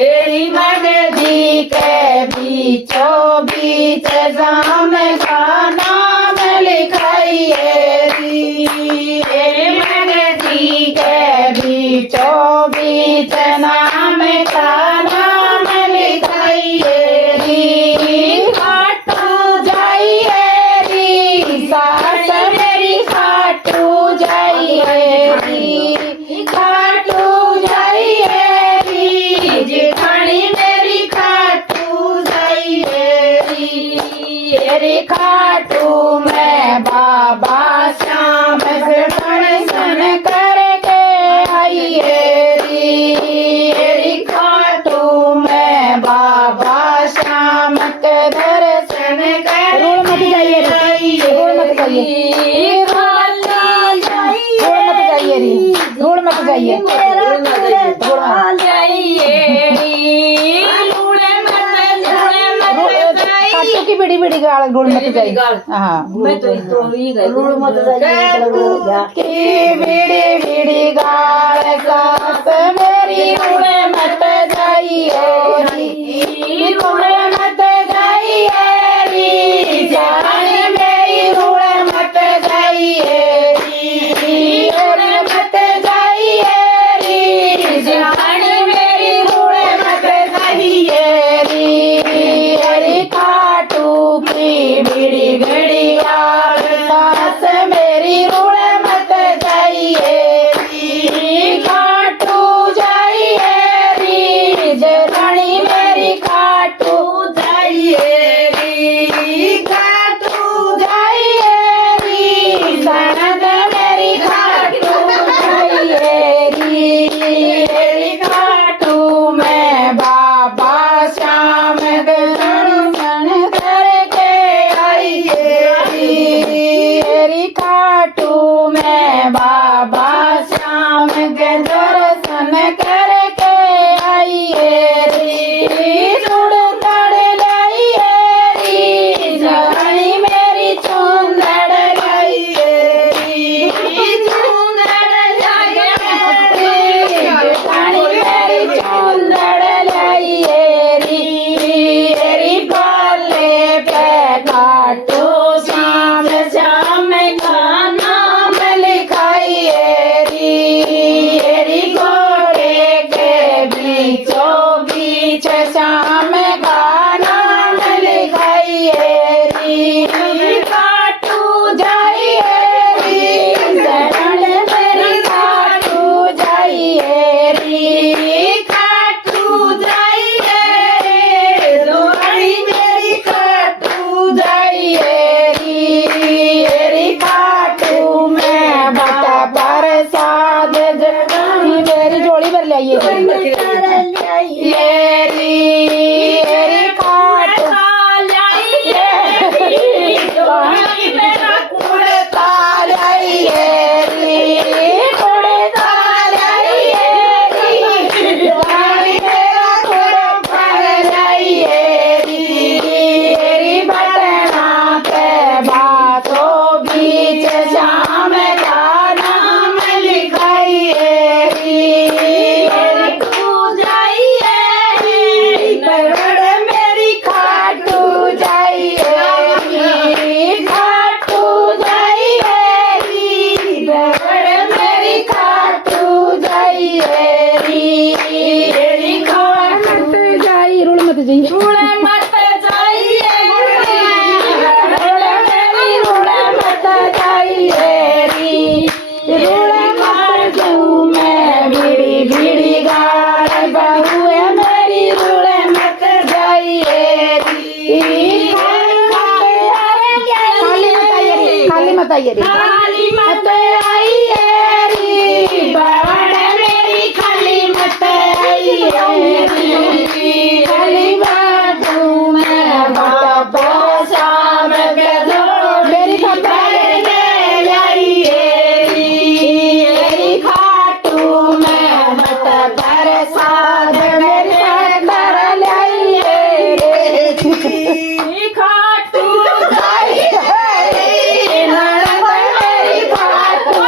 एरी मगजी के बीचों बीच जाम का नाम लिखाइए री। एरी मगजी के बीचों बीच नाम का नाम लिखाइए री। खाटू जाइए री सास मेरी खाटू जाइए री। खाटू जाइए री जेठानी मेरी खाटू जाइए री। एरी खाटू मैं बाबा श्याम से दर्शन करके आइए री। एरी खाटू मैं बाबा श्याम के दर्शन करके आइए री। रोड मत जाइए काटू की बड़ी बड़ी गाल रोड मत जाइए। हाँ रोड मत जाइए की बड़ी बड़ी गाल सास मेरी रोड मत जाइए री। रोड मत जाइए री जाने मेरी रोड मत जाइए री। रोड मत जाइए री जाने मेरी रोड मत जाइए री। अरे खाटू की बिड़ी घड़ी गाल सास मेरी रोड मत जाइए री। खाटू जाइए री जेठानी मेरी खाटू जाइए री। खाटू जाइए री ननद मेरी खाटू जाइए री। एरी खाटू मैं बाबा श्याम के दर्शन करके आइए री। एरी खाटू मैं बाबा श्याम के दर्शन करके आइए री। सुड़ तड़ लाइए री जानी मेरी चुंदड़ लाइए री। चुंदड़ लाइए री जानी मेरी चुंदड़ लाइए री। एरी बाले पे खाटू श्याम श्याम का नाम लिखाइए री। एरी घोड़े के बीचों बीच श्याम का नाम लिखाइए री। खाटू जाइए री शरण मेरी खाटू जाइए री। खाटू जाइए रे दोहरी मेरी खाटू जाइए री। एरी खाटू मैं बता प्रसाद जगानी मेरी झोली भर लाइए री। एरी खाटू मेरा कुड़ता लाइए री। कुड़ता लाइए री जानी मेरा कुड़ता लाइए री। एरी बटना पे बातों बीच श्याम का नाम लिखाइए री। खाटू जाइए री बरड़ मेरी खाटू जाइए री। खाटू जाइए री बरड़ मेरी खाटू जाइए री। एरी खाटू जाइए रोड मत जाइए रोड मत जाइए रोड मेरी रोड मत जाइए री। रोड मत जाऊँ मैं बीड़ी बीड़ी गाल बहू है मेरी रोड मत जाइए री। खाली मत आइए री खाली मत आइए री। बावड़ मेरी खाली मत आइए री। खाली बात मैं बाबा श्याम के दो मेरी खबर लाइए री। एरी खाटू मैं मत प्रसाद मेरी खबर लाइए री। खाटू जाइए री ननद मेरी खाटू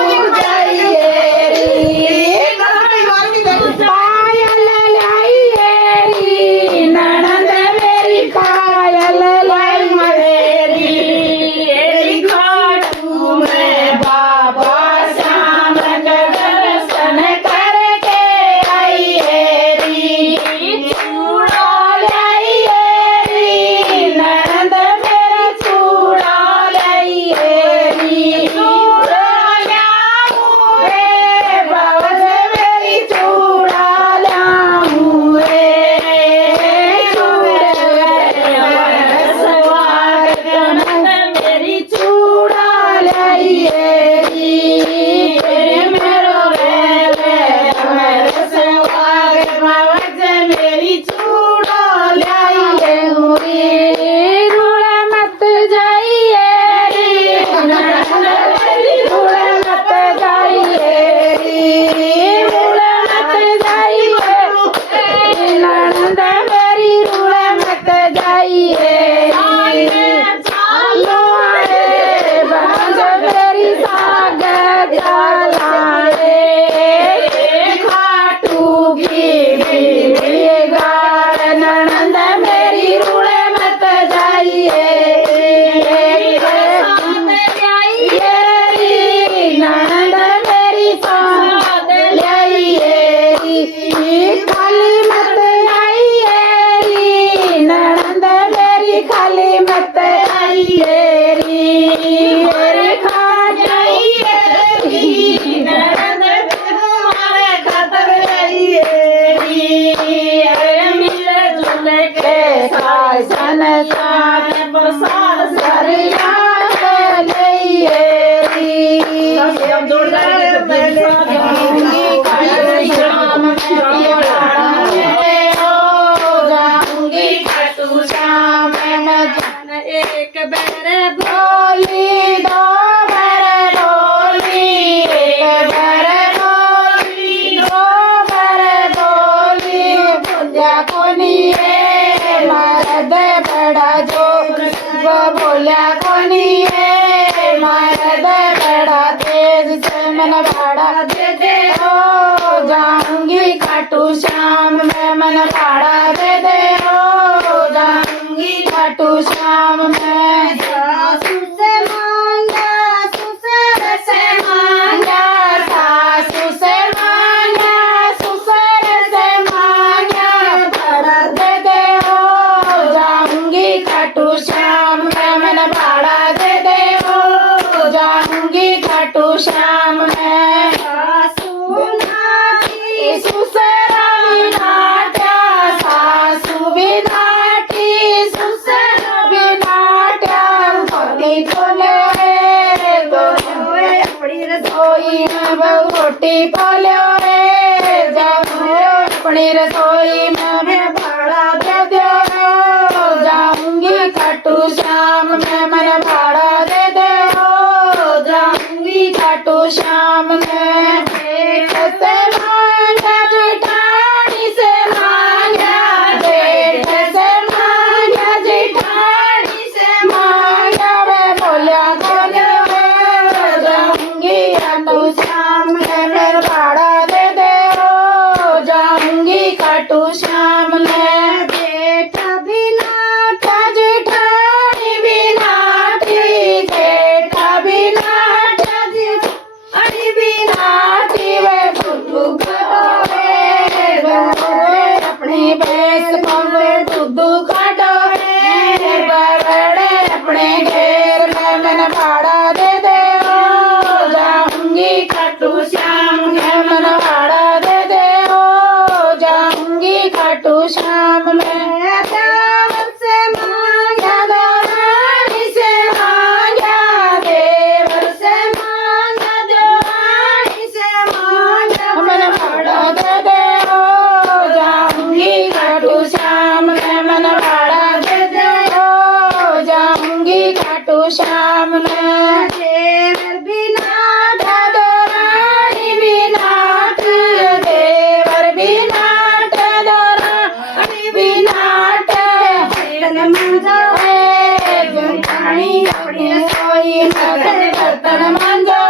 मन साथ प्रसाद सरिया लइए री जाऊंगी खाटू श्याम मैं एक बेर बोली दो बर बोली एक बर बोली दो बर बोली बोलिया कोनी है मर्द बड़ा जोर वो बोलिया कोनी है मर्द बड़ा तेज से मन भाड़ा दे दे ओ जाऊंगी खाटू श्याम मैं मन भाड़ा दे दे ओ जाऊंगी खाटू श्याम मैं सासू से मांगा ससुर से मांगा सासू से मांगा ससुर से मांगा भाड़ा दे दे ओ जाऊंगी खाटू श्याम मैं मन भाड़ा दे दे ओ जाऊंगी खाटू श्याम मैं सासू नाटी सुसरा विनाट्या सासू विनाटी सुसर विनाट्या भक्ति तोले अपनी रसोई में बहु रोटी पालो रे जाऊं अपनी रसोई में मैं भाड़ा दे दो जाऊंगी खाटू श्याम मैं मन भाड़ा दे दो जाऊंगी खाटू श्याम मैं जेठ से मांगा जेठानी से मांगा जेठ से मांगा जेठानी से मांगा वे बोलिया बोले जाऊंगी खाटू श्याम मैं भाड़ा दे दे जाऊंगी खाटू श्याम मैं जेठ बिना जेठानी बिनाटी जेठा बिनाटी जेठानी बिनाटी वे बुद्धू बड़े अपनी भैंस पवे दुद्धू काटो बड़े अपने घेर में मन भाड़ा दे दे ओ जाऊंगी खाटू श्याम मैं मन भाड़ा दे दे ओ जाऊंगी खाटू श्याम मैं देवर से मांगा रानी से मांगा देवर से मांगा देवानी से मांगा मन भाड़ा दे दे ओ जाऊंगी खाटू श्याम मैं मन भाड़ा दे दे ओ जाऊंगी खाटू श्याम मैं देवर बिना रानी बिनाट देवर बिनाट रानी बिनाट बर्तन मांजो जेठानी अपनी रसोई में बर्तन मांजो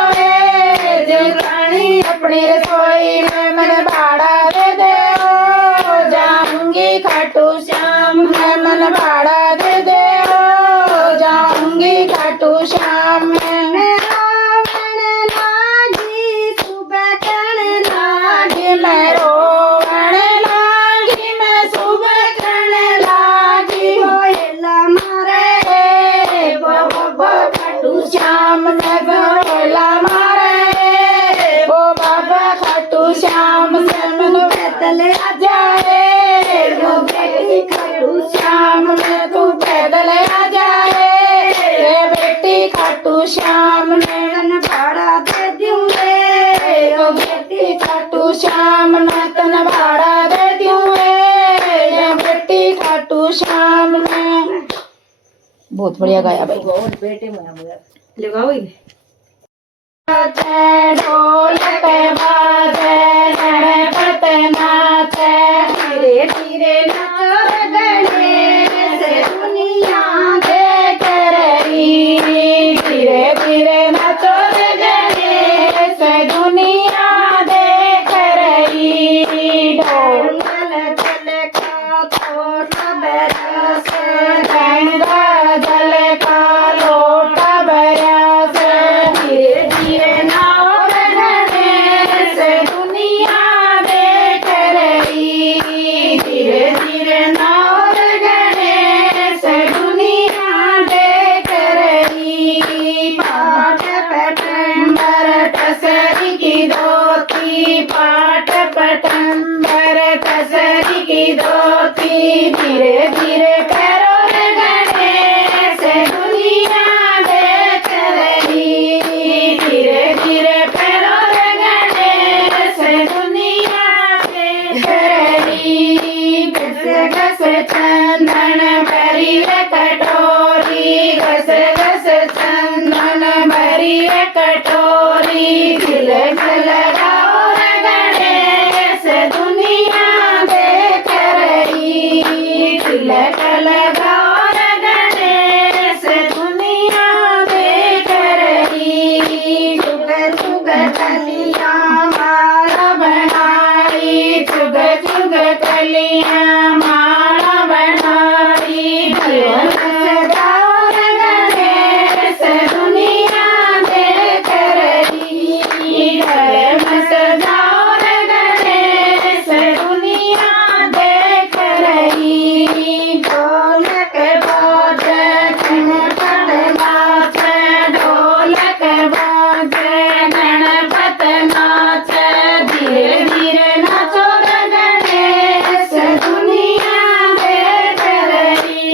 जेठानी अपनी रसोई में मन भाड़ा दे दे ओ जाऊंगी खाटू श्याम मैं मन भाड़ा दे दे ओ जाऊंगी खाटू श्याम मैं रावण लागी सुबह कण लागी मैं रोवण लागी मैं सुबह करण लागी कोयला मारे खाटू श्याम मैं गोला मारे ओ बाबा खाटू श्याम से मन पैदल आ जाए वो बेटी खाटू श्याम में तू पैदल आ जाए ये बेटी खाटू श्याम में मन भाड़ा दे दूंगे वो बेटी खाटू श्याम में तन भाड़ा दे दूंगे ये बेटी खाटू श्याम में बहुत बढ़िया गाया भाई लगाओ ढोलक बाजे गणपत नाचे धीरे धीरे नाचो गणेश दुनिया देख रही धीरे धीरे नाचो रे गणेश दुनिया देख रही मंगल जल का थोड़ा बरस गंगा जल का लोटा बरस धीरे धीरे नाव गणेश दुनिया देख रही धीरे धीरे नाव गणेश दुनिया देख रही पाठ पटंबर टसरी की धोती पाठ पटंबर टसरी की धोती धीरे धीरे पैरों में घस चंदन भरी रे कटोरी, घस घस चंदन भरी रे कटोरी, तिलक लगाओ रे गणेश दुनिया देख रही, तिलक लगाओ रे गणेश दुनिया देख रही। चुग चुग कलियां माला बनाई, चुग चुग कलियां माला बनाई, जीवन सजाओ रे गणेश दुनिया देख रही, घर में सजाओ रे गणेश दुनिया देख रही। ढोलक बाजे गणपत नाचे, ढोलक बाजे गणपत नाचे, धीरे धीरे नाचो रे गणेश दुनिया देख रही,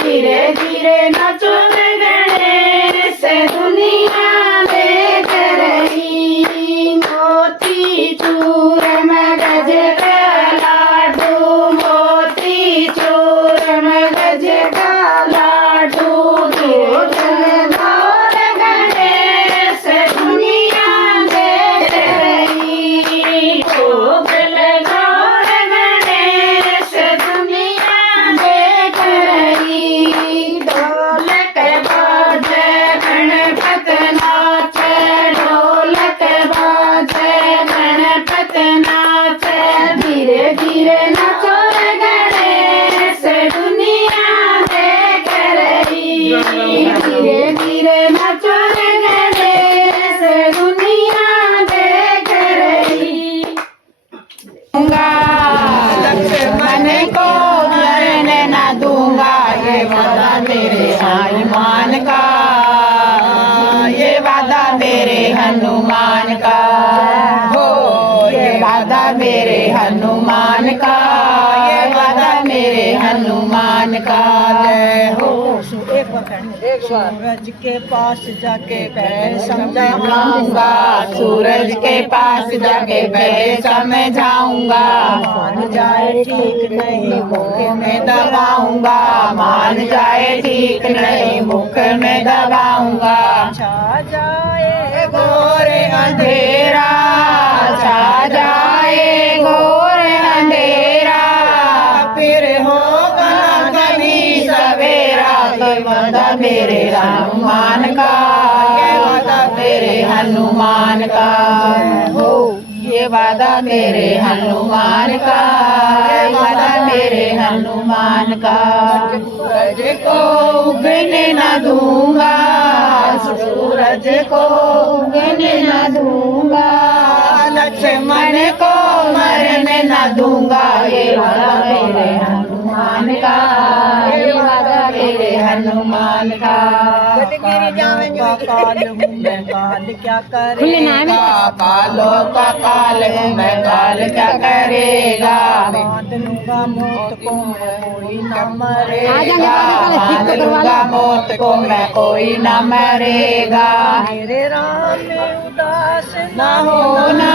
धीरे धीरे नाचो रे गणेश दुनिया देख रही। मोती चूर मगज का लाडू, मोती चूर मगज का लाडू, भोग लगाओ रे गणेश दुनिया देख रही, भोग लगाओ रे गणेश दुनिया देख रही। ढोलक बाजे गणपत नाचे, ढोलक बाजे गणपत नाचे, धीरे धीरे नाचो रे गणेश दुनिया देख रही, धीरे धीरे नाचो रे गणेश दुनिया देख रही। दूंगा लक्ष्मण को मरने न दूंगा, ये वादा मेरे हनुमान का, ये वादा मेरे हनुमान का, हो ये वादा मेरे हनुमान का, ये वादा मेरे हनुमान का। जय हो। सूरज के पास जाके पहले समझाऊंगा, सूरज के पास जाके पहले समझाऊंगा, मान जाए ठीक नहीं मुख में दबाऊंगा, मान जाए ठीक नहीं मुख में दबाऊंगा। छा जाए घोर अंधेरा, छा जाए घोर अंधेरा, फिर होगा कभी सवेरा। ये वादा मेरे हनुमान का, ये वादा मेरे हनुमान का, हो ये वादा मेरे हनुमान का, ये वादा मेरे हनुमान का। सूरज को उगने न दूंगा, सूरज को उगने न दूंगा, लक्ष्मण को मरने न दूंगा, ये वादा मेरे हनुमान का, ये वादा मेरे हनुमान का। काल हूँ मैं काल क्या करेगा, कालों का काल हूँ मैं काल क्या करेगा, बांध लूंगा मौत को मैं कोई न मरेगा, बांध लूंगा मौत को मैं कोई न मरेगा। मेरे राम में उदास न होना,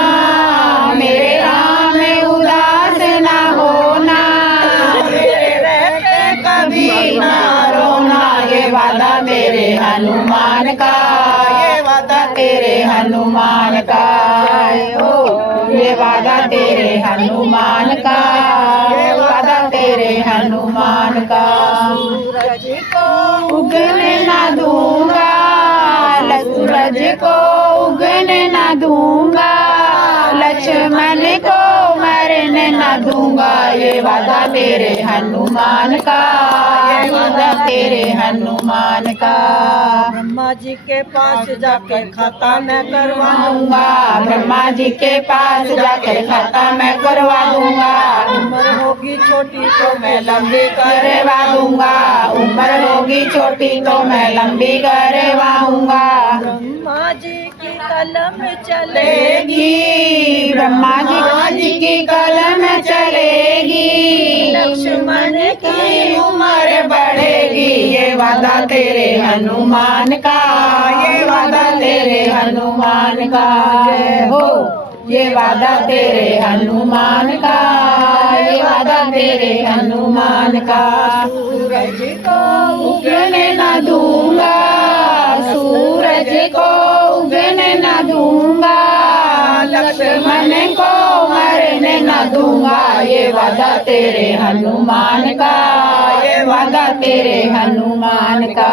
मेरे राम में उदास न होना, मेरे रहते कभी न रोना, ये वादा मेरे हनुमान का, ये वादा तेरे हनुमान का, ओ ये वादा तेरे हनुमान का, ये वादा तेरे हनुमान का। सूरज को उगने न दूंगा, सूरज को उगने न दूंगा, लक्ष्मण को मरने न दूंगा, ये वादा तेरे हनुमान का, ये वादा तेरे हनुमान का। ब्रह्मा जी के पास जाके खाता मैं करवा दूंगा, ब्रह्मा जी के पास जाकर खाता मैं करवा दूंगा, उम्र होगी छोटी तो मैं लंबी करवा दूंगा, उम्र होगी छोटी तो मैं लंबी करवाऊंगा। ब्रह्मा जी की कलम चलेगी, चलेगी, ब्रह्मा जी की कलम चलेगी, लक्ष्मण की उम्र बढ़ेगी, ये वादा तेरे हनुमान का, ये वादा तेरे हनुमान का। जय हो। ये वादा तेरे हनुमान का, ये वादा तेरे हनुमान का। सूरज को उगने न दूंगा, सूरज को उगने न दूंगा, लक्ष्मण को मरने न दूंगा। ये वादा तेरे हनुमान का, ये वादा तेरे हनुमान का।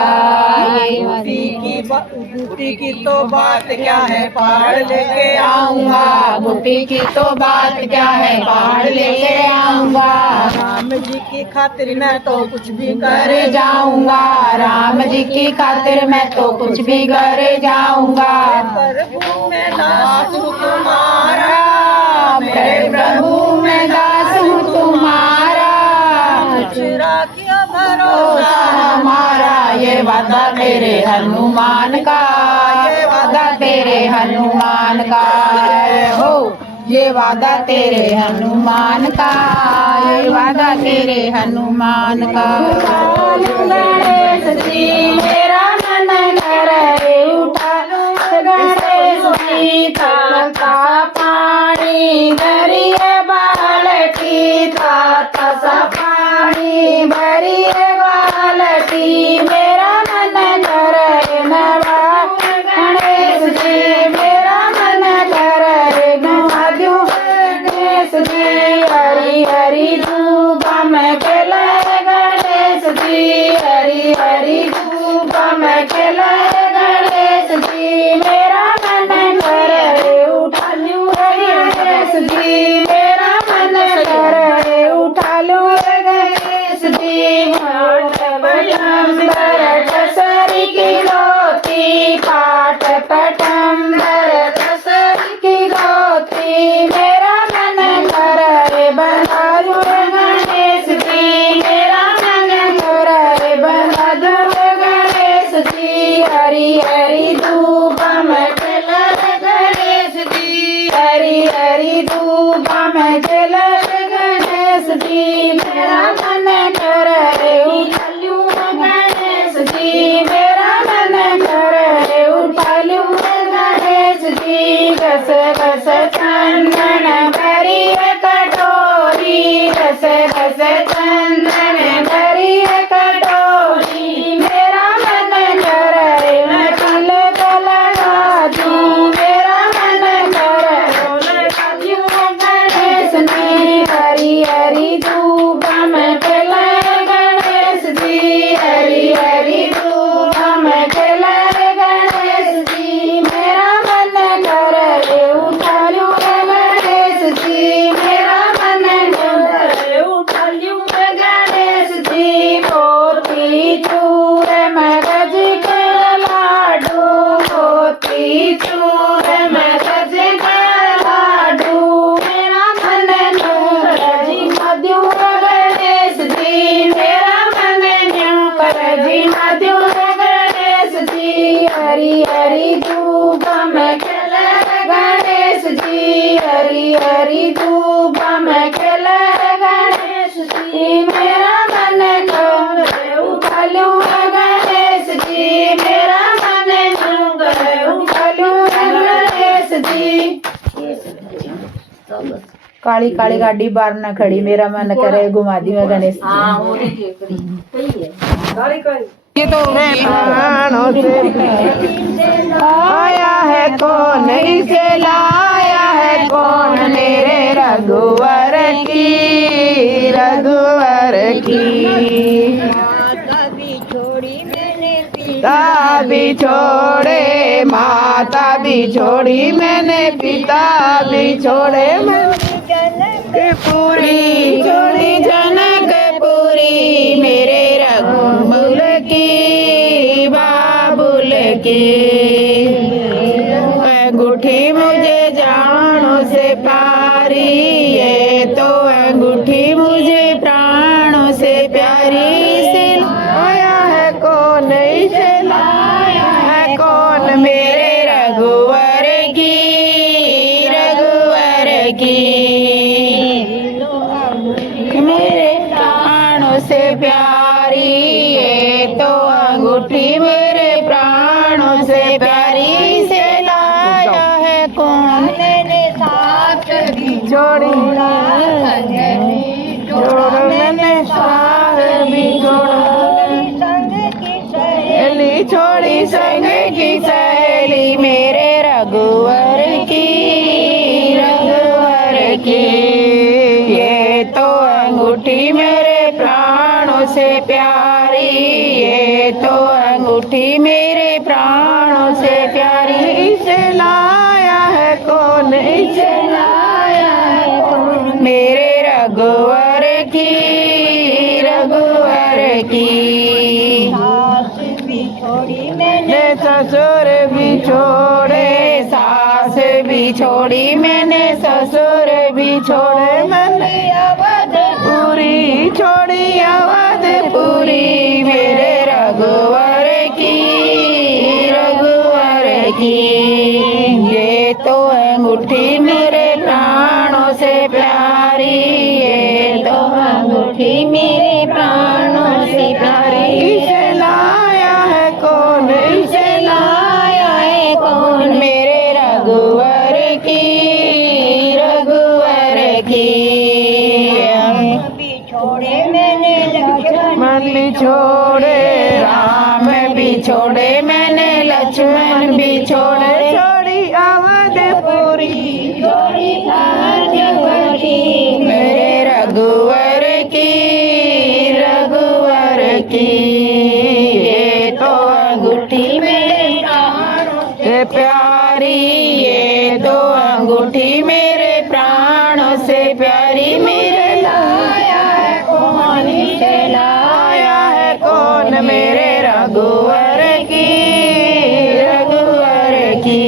बूटी की तो बात क्या है, पहाड़ लेके आऊंगा, बूटी की तो बात क्या है, पहाड़ लेके आऊंगा। राम जी की खातिर मैं तो कुछ भी कर जाऊंगा, राम जी की खातिर मैं तो कुछ भी कर जाऊंगा। प्रभु मैं दास हूँ तुम्हारा, मेरे प्रभु मैं दास हूँ तुम्हारा, राखिया भरोसा हमारा। ये वादा तेरे हनुमान का, ये वादा तेरे हनुमान का हो, ये वादा तेरे हनुमान का, ये वादा तेरे हनुमान का। गणेश जी मेरा मन करे उठा, गणेश जी तलता पानी दरिए बालटी, ताता सा पानी भरिए बालटी, मेरा मन करे नवा। गणेश जी मेरा मन करे नवा दूं, गणेश जी हरी हरी धूप में खिले, गणेश जी हरी हरी धूप में खिले, गणेश जी मेरा मन करे उठा लूं, गणेश जी मेरा मन करे उठा लूं, गणेश जी। पटम्बर कसरी की धोती, पाट पटम्बर कसरी की धोती, मेरा मन करे बना दूं, गणेश जी मेरा मन करे बना दूं, गणेश जी हरी हरी धूप में खिले, गणेश जी हरी हरी धूप में खिले, गणेश जी मेरा मन करे उठा लूं, गणेश जी मेरा मन करे उठा लूं, गणेश जी। घस घस चंदन भरी कटोरी, घस घस चंदन भरी कटोरी, मेरा मन करे मैं तिलक लगा दूं, मेरा मन करे लगा दूं, गणेश जी हरी हरी धूप में खिले, गणेश जी हरी हरी धूप में खिले, गणेश जी मेरा मन करे उठा लूं, गणेश जी मेरा मन करे उठा लूं, गणेश जी। मोती चूर मगज के लाडू, मोती चूर मगज के लाडू, मेरा मन कर जी मधु, गणेश जी मेरा मन कर जी मधु, गणेश जी हरी हरी धूप में खिले, गणेश जी हरी हरी धूप में खिले, गणेश जी मेरा मन कर उठा लूं, गणेश जी मेरा मन कर उठा लूं, गणेश जी। काली काली गाड़ी बाहर न खड़ी, मेरा मन करे घुमा दी मैं गणेश जी। ये तो प्राणों से आया है कौन, इसे लाया है कौन, मेरे रघुवर की, रघुवर की। पिता भी छोड़े, माता भी छोड़ी मैंने, पिता भी छोड़े जनकपुरी, छोड़ी जनकपुरी, मेरे रघुकुल की, बाबुल की। अंगूठी मुझे जानों से प्यारी, ये तो अंगूठी मुझे प्राणों से प्यारी, से लाया है कौन, इसे लाया है कौन, मेरे रघुवर की, रघुवर की। मेरे प्राणों से प्यारी, ये तो अंगूठी मेरे प्राणों से प्यारी, से लाया है कौन, संग की सहेली मेरे रघुवर की, रघुवर की। ये तो अंगूठी मेरे प्राणों से प्यारी, ये तो अंगूठी मेरे प्राणों से प्यारी। इसे लाया है कौन, इसे लाया है कौन, मेरे रघुवर की, रघुवर की। सास भी छोड़ी मैंने, ससुर भी छोड़े, सास भी छोड़ी मैंने, ससुर भी छोड़े मैंने, अवधपुरी छोड़ी, अवधपुरी मेरे रघुवर की, रघुवर की। ये तो अंगूठी मेरे प्राणों से प्यारी, ये तो अंगूठी मेरे प्राणों से प्यारी। इसे लाया है कौन, इसे लाया है कौन, मेरे रघुवर की, रघुवर की। भी छोड़े मैंने मन भी छोड़े, राम भी छोड़े मैंने, लक्ष्मण भी छोड़े, छोड़ी अवधपुरी, छोड़ी अवधपुरी मेरे रघुवर की, रघुवर की। ये तो अंगूठी मेरे प्राणों से प्यारी, ये तो अंगूठी मेरे प्राणों से प्यारी। मेरे लाया है कौन, इसे लाया है कौन, मेरे रघुवर की, रघुवर की।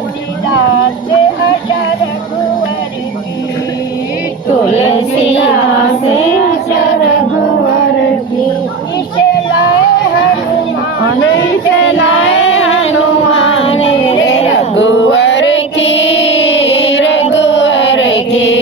तुलसीदास आशा रघुवर की, तुलसीदास आशा रघुवर की। इसे लाए हनुमान, इसे लाए हनुमान मेरे रघुवर की, रघुवर की।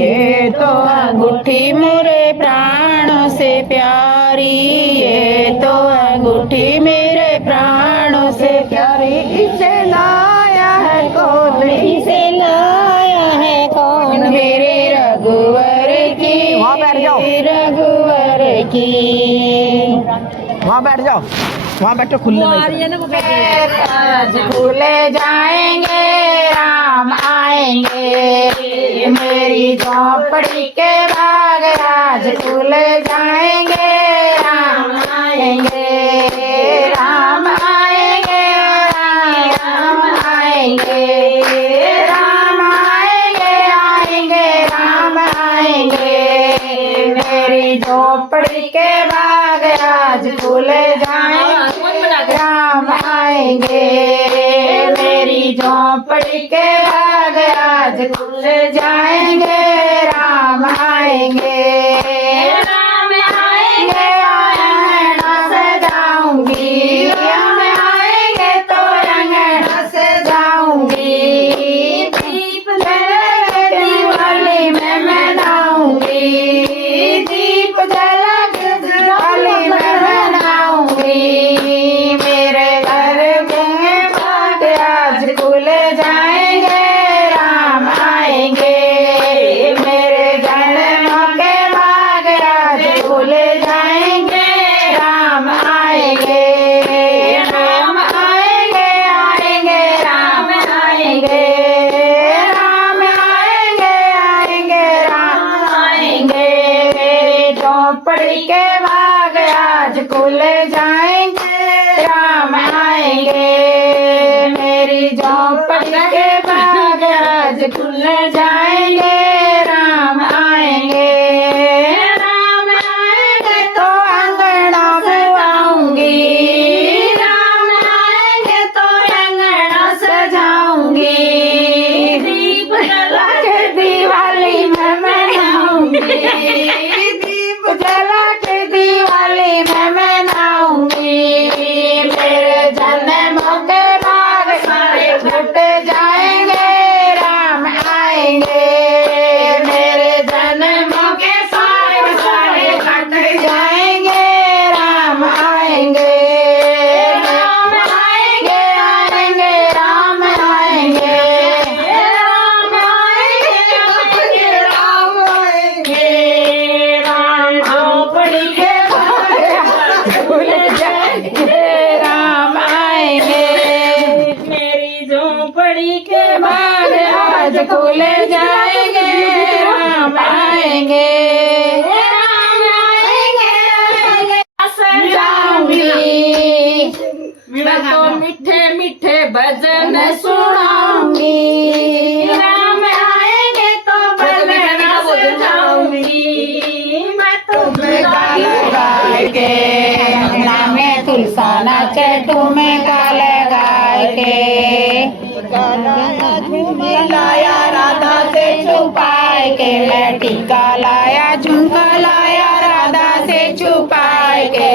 ये तो अंगूठी मेरे प्राणों से प्यारी, ये तो अंगूठी मेरे प्राणों से प्यारी। इसे लाया है कौन, इसे लाया है कौन, मेरे रघुवर की, वहाँ बैठ जाओ। रघुवर की। वहाँ बैठ जाओ, वहाँ बैठो खुले में। आज खुले जाएंगे, राम आएंगे, मेरी झोपड़ी के बाग आज खुल जाएंगे, राम आएंगे, राम आएंगे, राम आएंगे, राम आएंगे, आएंगे, राम आएंगे, मेरी झोपड़ी के बाग आज खुल जाएंगे, राम आएंगे, मेरी झोपड़ी के बाग आज खुल जाएंगे, राम आएंगे, राम आएंगे, अंगना सजाऊंगी, राम आएंगे तो अंगना सजाऊंगी, दीप जला के दिवाली में मनाऊंगी, दीप जला के दिवाली में मनाऊंगी, मेरे घर में बाग आज खुल जाएंगे, राम आएंगे, मेरे जन्मों के बाग आज खुल जाएंगे, राम आएंगे, राम आएंगे, आएंगे, राम आएंगे, राम आएंगे, आएंगे, राम आएंगे, मेरी झोपड़ी के बाग आज खुल जाएंगे, राम आएंगे, मेरी झोपड़ी के बाग आज खुल जाएंगे, राम आएंगे, राम आएंगे तो अंगना बुआऊंगी, राम आएंगे तो अंगना सजाऊंगी, दीप जला के दिवाली में मनाऊंगी, दीप जला के दिवाली में मनाऊंगी, मेरे जन्मों के बाग सारे छूट जाएंगे, राम आएंगे, स्कूल जाएंगे राम आएंगे जाऊंगी मैं तो मीठे मीठे भजन सुनाऊंगी राम आएंगे तो भजन सजाऊंगी मैं तो गाल गाय के अंगना में तुलसा नाचे तुम्हें गाल गाय के लाया राधा से छुपाए के मैं टीका लाया झुमका लाया राधा से छुपाए के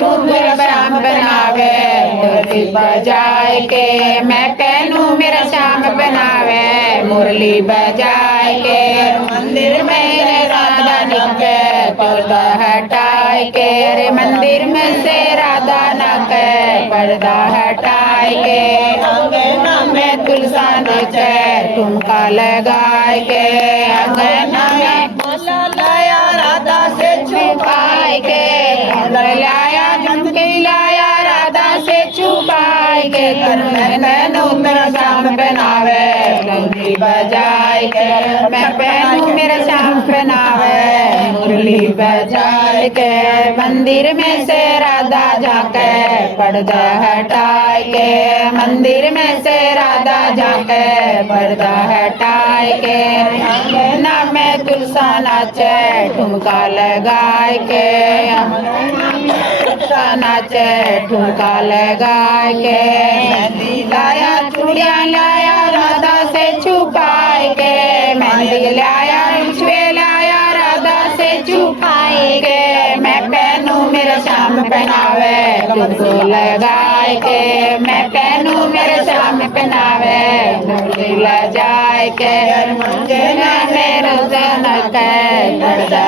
तुम श्याम बनावे मुरली बजाए के मैं पहनू मेरा श्याम बनावे मुरली बजाए के मंदिर में राधा निके पर्दा हटाए के अरे मंदिर में से राधा नके पर्दा हटाए के अंगना में तुलसा नचे ठुमका लगाए के अंगना में लाया राधा से छुपाए के लाया झुमके लाया राधा से छुपाए के मैंने मेरा श्याम पहनावे मुरली बजाए के मैं पहनू मेरा श्याम पहनावे मुरली बजाए के मंदिर में से राधा जाके पर्दा हटाए के मंदिर में से राधा जाके पर्दा हटाए के अंगना में तुलसा नाचे ठुमका लगाए के तुलसा नाचे ठुमका लगाए के मेहंदी लाया चूड़िया लाया राधा से छुपाए के मेहंदी लाया रुचवे लाया राधा से छुपाए के मैं पहनू मेरा श्याम पहनावे तुमको लगाए के मैं पहनू मेरे श्याम पहनावे मुरली लजाए के मेरे जन के पर्दा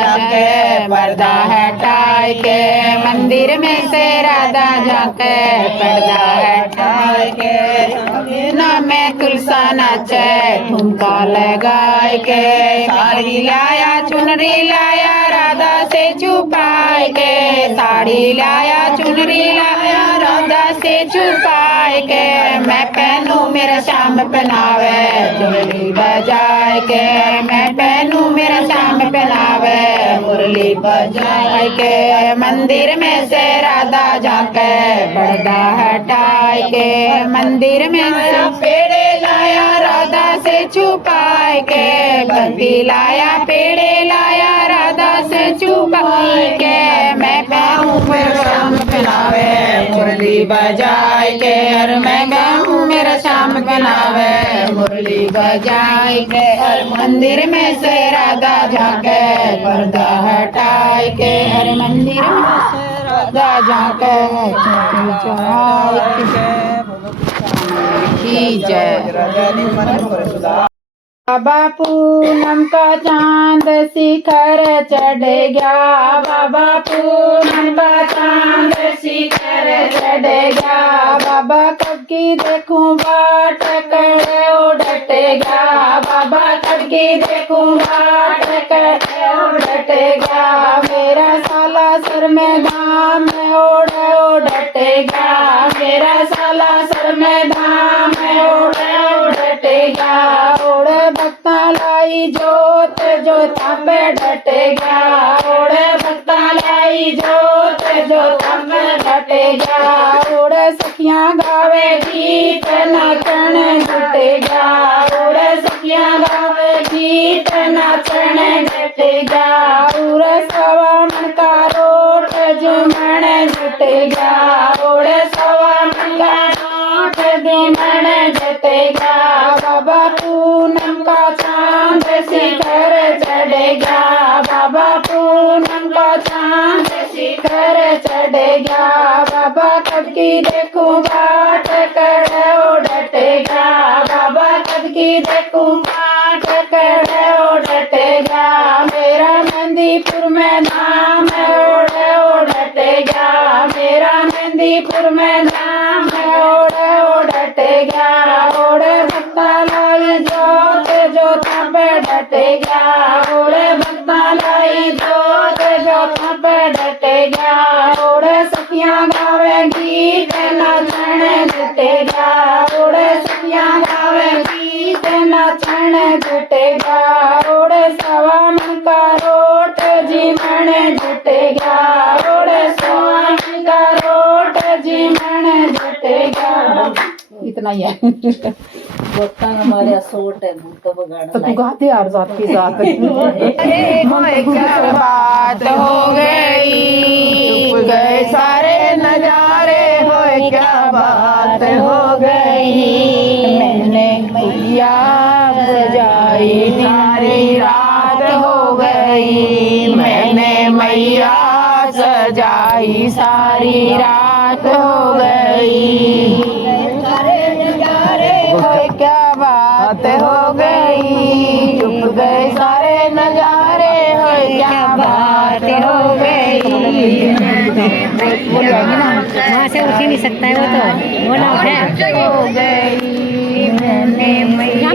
जाके पर्दा हटाए के मंदिर में से राधा जाके पर्दा हटाए के ना मैं तुलसा नाचे ठुमका लगाए के साड़ी लाया चुनरी लाया राधा से छुपाए के साड़ी लाया चुनरी लाया राधा से छुपाए के मैं पहनू मेरा श्याम पहनावे मुरली बजाए के मैं पहनू मेरा श्याम पहनावे मुरली बजाए के मंदिर में से राधा जाके पर्दा हटाए के मंदिर में से पेड़े लाया राधा से छुपाए के बत्ती लाया पेड़े लाया राधा से छुपाए के मैं पहनू मेरा श्याम पहनावे मुरली बजाए के हर मैं गाऊं मेरा श्याम पहनावे मुरली बजाए के हर मंदिर में से राधा जाके पर्दा हटाए के हर मंदिर में से राधा जाके की जय बाबा पूनम का चांद शिखर चढ़ गया बाबा पूनम का चांद शिखर चढ़ गया बाबा कब की देखूं बाट करे उड़ट गया बाबा कब की देखूं बाट करे उड़ट गया मेरा साला सर में धाम ओढ़ उड़ट गया मेरा साला सर में धाम ओढ़ उड़ट गया ओढ़ भक्ता लाई जोत जोता पे डट गया ओढ़ भक्ता लाई जोत जोता पे डट गया ओढ़ सखियां गावे गीत नाचन जुट गया ओढ़ सखियां गावे गीत नाचन जुट गया ओढ़ सवा मन का रोट जुमन जुट गया ओढ़ सवा मन का रोट जुमन जुट गया बाबा पूनम का चांद शिखर चढ़ गया बाबा पूनम का चांद शिखर चढ़ गया बाबा कब की देखूं बाट कर उड़ट गया बाबा कब की देखूं बाट कर उड़ट गया मेरा मेहंदीपुर में धाम ओढ़ उड़ट गया मेरा मेहंदीपुर में धाम ओढ़ उड़ट गया ओढ़ भक्ता लाई जोत जोता पे डट गया ओढ़ भक्ता लाई जोत जोता पे डट गया ओढ़ सखियां गावे गीत नाचन जुट गया ओढ़ सखियां गावे गीत जी मैंने जुट गया ओढ़े सोहानी का रोट जी मैंने जुट गया। इतना ही है। बोता हमारे सोट है तो बगाना तो तू गाते यार साथ के साथ। क्या बात हो गई गए सारे नजारे हो क्या बात हो गई मैंने मैया सजाई सारी रात हो गई मैंने मैया सजाई सारी रात हो गई क्या बात हो गई चुप गए सारे नजारे हो क्या बात हो गई। वहाँ से उठ ही नहीं सकता है वो तो बोला है हो गई मैंने मैया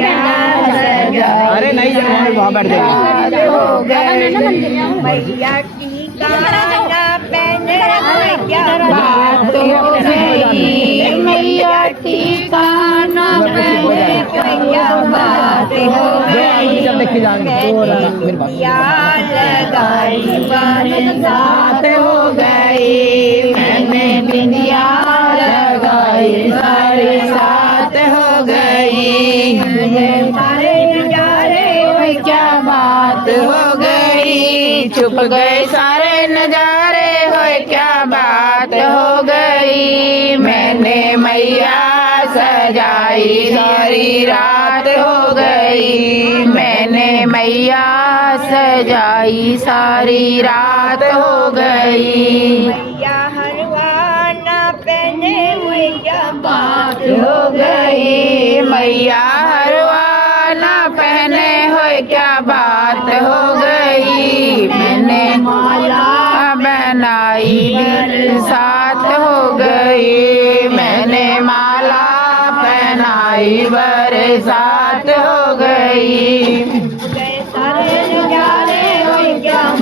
सजाई अरे नहीं वहाँ बैठ जाएगी हो गई मैया की गाना पहने क्या बात हो गई मैया की गाना पहने क्या बात हो गई मैया लगाई बरसात हो गई मैंने बिंदिया लगाई सारी साथ हो गई सारे नजारे हो क्या बात हो गई चुप गए सारे नजारे हो क्या बात हो गई मैंने मैया सजाई सारी रात हो गई मैंने मैया सजाई सारी रात हो गई मैया हरवाना पहने हुए क्या बात हो गई मैया हरवाना पहने हुए क्या बात हो गई मैंने माला बनाई साथ हो गई मैंने माला पहनाई बरसात हो गई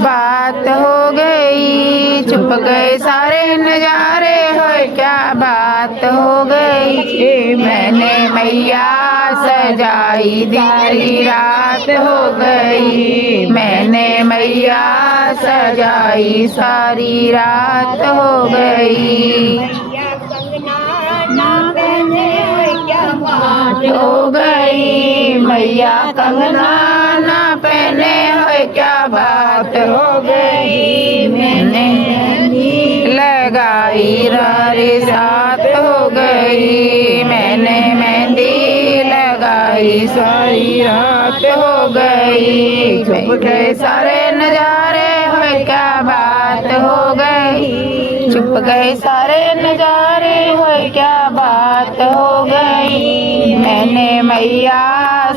बात हो गई चुप गए सारे नजारे हो क्या बात हो गई मैंने मैया सजाई सारी रात हो गई मैंने मैया सजाई सारी रात हो गई बात हो गई मैया कंगना ना पहने हो क्या बात हो गई मैंने लगाई रारी साथ हो गई मैंने मेहंदी लगाई सारी रात हो गई चुप गए सारे नजारे हो क्या बात हो गई चुप गए सारे नजारे हो क्या बात हो गई मैंने मैया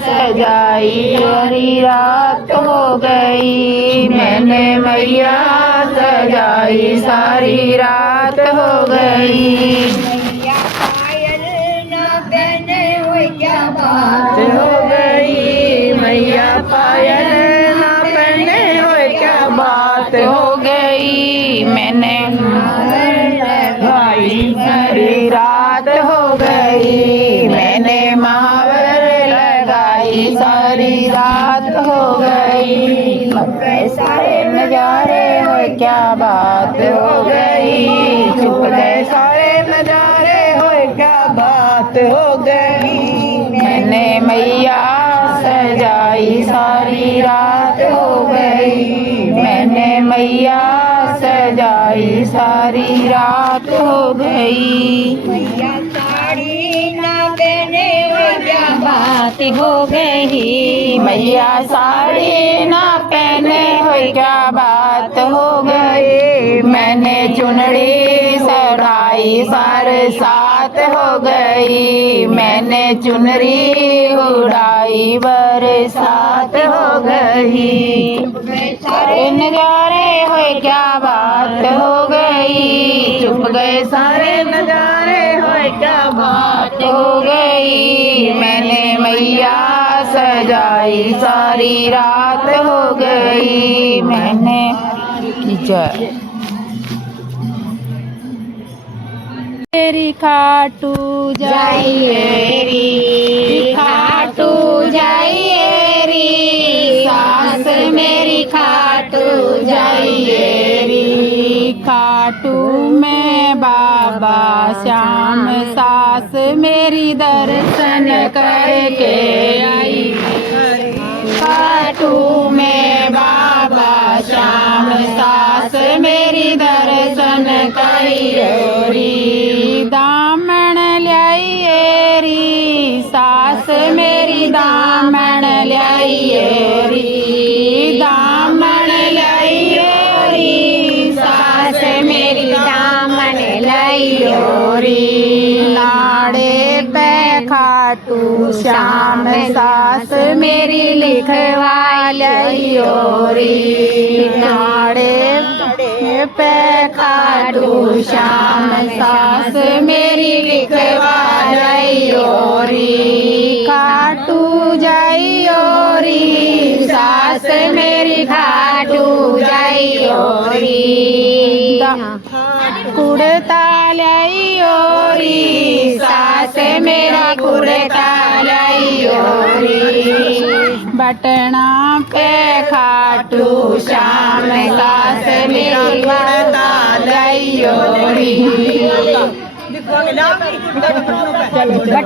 सजाई सारी रात हो गई मैंने मैया सजाई सारी रात हो गई मैया पायल ना पहने हुए क्या बात हो गई मैया पायल ना पहने हुए क्या बात हो गई मैंने सारी रात हो गई मैंने महावर लगाई सारी रात हो गई सारे नजारे हो क्या बात हो गई चुप गए सारे नजारे हो क्या बात हो गई मैंने मैया सजाई सारी रात हो गई मैंने मैया सजाई सारी रात हो गई मैया साड़ी ना पहने हुए क्या बात हो गई मैया साड़ी ना पहने हुए क्या बात हो गई मैंने चुनरी चढ़ाई सारे साथ हो गई मैंने चुनरी उड़ाई बरसात हो गई सारे नजारे हुए क्या बात हो गई चुप गए सारे नजारे हुए क्या बात हो गई मैंने मैया सजाई सारी रात हो गई मैंने की जय मेरी खाटू जाइए री खाटू जाइए री सास मेरी खाटू जाइए री खाटू में बाबा श्याम सास मेरी दर्शन करके आई खाटू में बाबा श्याम सास मेरी दर्शन करियो री दामन ल्याइए री सास मेरी दामन ल्याइए री दामन ल्याइए री सास मेरी दामन ल्याइयो री लाड़े पे खाटू श्याम सास मेरी लिखवा लियो री लाड़े पे खाटू श्याम सास मेरी लिखवा लियो री खाटू जाइयो री सास मेरी खाटू जाइयो री कुड़ता लियो री सास मेरा कुड़ता लियो री बटना पे खाटू श्याम सास मेरी कुड़ता लियो री